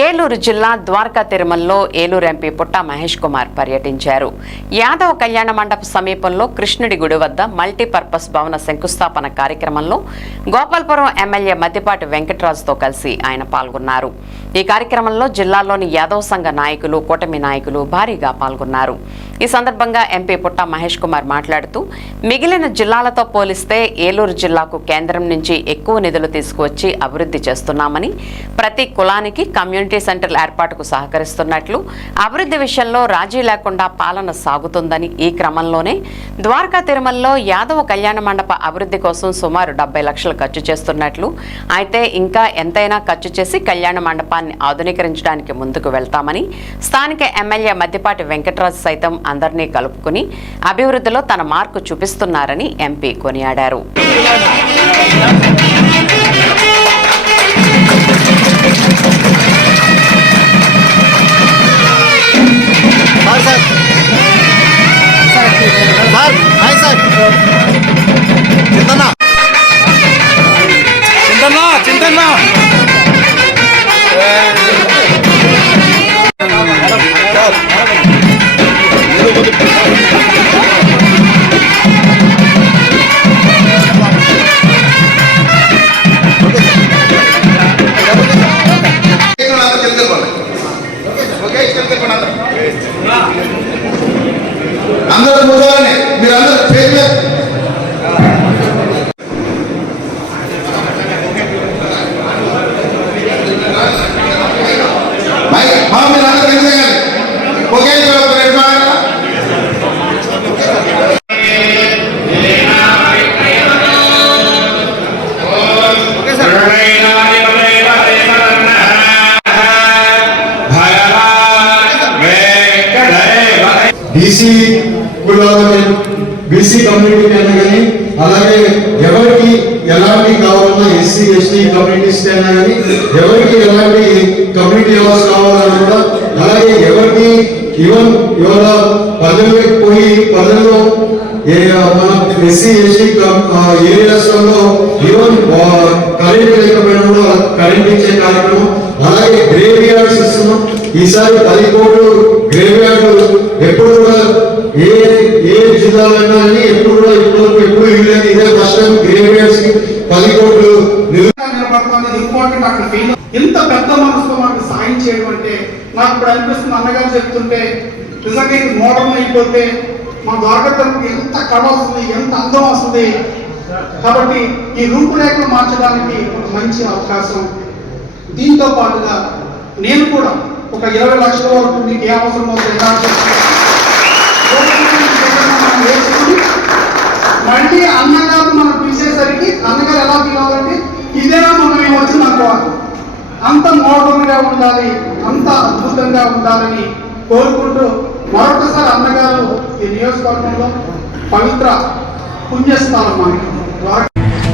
ఏలూరు జిల్లా ద్వారకా తిరుమలలో ఏలూరు ఎంపీ పుట్టా మహేష్ కుమార్ పర్యటించారు. యాదవ కళ్యాణ మండప సమీపంలో కృష్ణుడి గుడి వద్ద మల్టీపర్పస్ భవన శంకుస్థాపన కార్యక్రమంలో గోపాల్పురం ఎమ్మెల్యే మద్దిపాటి వెంకటరాజుతో కలిసి ఆయన పాల్గొన్నారు. ఈ కార్యక్రమంలో జిల్లాలోని యాదవ సంఘ నాయకులు, కూటమి నాయకులు భారీగా పాల్గొన్నారు. ఈ సందర్భంగా ఎంపీ పుట్టా మహేష్ కుమార్ మాట్లాడుతూ, మిగిలిన జిల్లాలతో పోలిస్తే ఏలూరు జిల్లాకు కేంద్రం నుంచి ఎక్కువ నిధులు తీసుకువచ్చి అభివృద్ధి చేస్తున్నామని, ప్రతి కులానికి కమ్యూనిటీ సెంటర్ల ఏర్పాటుకు సహకరిస్తున్నట్లు, అభివృద్ధి విషయంలో రాజీ లేకుండా పాలన సాగుతుందని, ఈ క్రమంలోనే ద్వారకా తిరుమలలో యాదవ కళ్యాణ మండప అభివృద్ధి కోసం సుమారు 70 లక్షలు ఖర్చు చేస్తున్నట్లు, అయితే ఇంకా ఎంతైనా ఖర్చు చేసి కళ్యాణ మండపాన్ని ఆధునీకరించడానికి ముందుకు వెళ్తామని, స్థానిక ఎమ్మెల్యే మద్దిపాటి వెంకటరాజు సైతం అందరినీ కలుపుకుని అభివృద్ధిలో తన మార్కు చూపిస్తున్నారని ఎంపీ కొనియాడారు. అందరూ కూర్చోవాలని మీరు అందరూ చేయలేదు. మీరు అందరూ తెలియజేయాలి. ఒకే బీసీ కమ్యూనిటీ అయినా కానీ, అలాగే ఎవరికి ఎలాంటి కావాలన్నా ఎస్సీ ఎస్టీ కమ్యూనిటీస్ అయినా కానీ, ఎవరికి ఎలాంటి కమ్యూనిటీ అవార్డ్స్ కావాలన్నా కూడా, అలాగే ఎవరికి ఈవెన్ ఇవాళ పదవికి పోయి పదవిలో మన ఎస్సీ ఎస్టీ ఏరియాస్లో ఈవెన్ కరెంట్ లేకపోయినా కూడా కరెంట్ ఇచ్చే కార్యక్రమం, అలాగే గ్రేవ్ యార్డ్స్ ఇస్తున్నాం. ఈసారి 10 కోట్లు గ్రేవ్ యార్డ్ ఎప్పుడు కూడా ఏ జిల్లాలైనా కానీ ఎప్పుడు కూడా ఎప్పుడు ఇవ్వలేదు. ఇదే ఫస్ట్ టైం గ్రేవ్ యార్డ్స్ కి 10 కోట్లు ఇంపార్టెంట్. ఇంత పెద్ద మనసుతో మాకు సాయం చేయడం అంటే నాకు ఇప్పుడు అనిపిస్తుంది. అన్నగారు చెప్తుంటే నిజంగా ఇది మోడర్న్ అయిపోతే మా ద్వారకకు ఎంత కళ వస్తుంది, ఎంత అందం వస్తుంది. కాబట్టి ఈ రూపురేఖలు మార్చడానికి ఒక మంచి అవకాశం. దీంతో పాటుగా నేను కూడా ఒక 20 లక్షల వరకు మీకు ఏ అవసరం అవుతుంది మళ్ళీ అన్నగారు మనం పిలిచేసరికి అన్నగారు ఎలా పిలవాలంటే ఇదేనా మనం ఏమొచ్చింది అనుకోవాలి. అంత మోడర్న్గా ఉండాలి, అంత అద్భుతంగా ఉండాలని కోరుకుంటూ మరొకసారి అన్నగారు ఈ నియోజకవర్గంలో పవిత్ర పుణ్యస్థానం మనకి.